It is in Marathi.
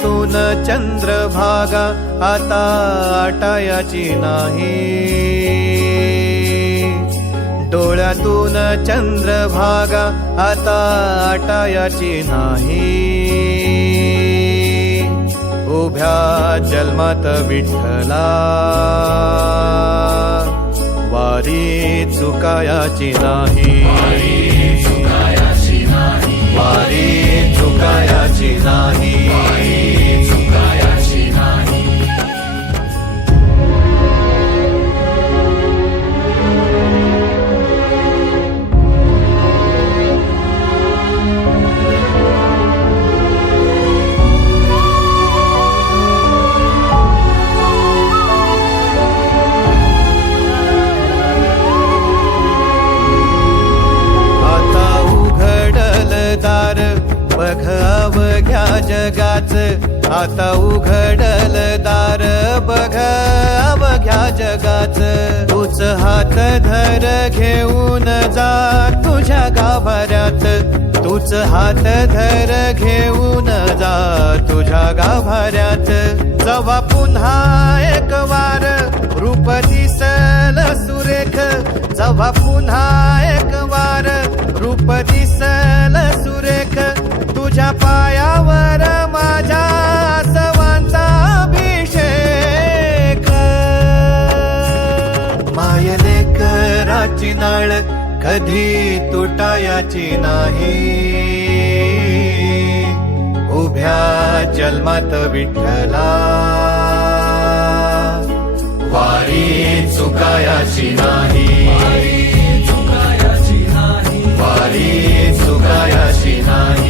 डोळ्यातून चंद्रभागा आता आटायाची नाही, डोळ्यातून चंद्रभागा आता आटायाची नाही। उभ्या जन्मात विठ्ठला वारी चुकायाची नाही, वारी चुकायाची नाही। दार बघ अवघ्या जगाच, आता उघडल दार बघ अवघ्या जगाच। तूच हात धर घेऊन जा तुझ्या गाभाऱ्यात, तूच हात धर घेऊन जा तुझ्या गाभाऱ्यात। जवा पुन्हा एक वार रूप दिसल सुरेख, जवा पुन्हा एक वार रूप दिसल सुरेख। तुझ्या पायावर माझ्या आसवांचा अभिषेक। मायलेकराची नाळ कधी तुटायाची नाही, उभ्या जन्मात विठ्ठला वारी चुकायाची नाही, वारी चुकायाची नाही।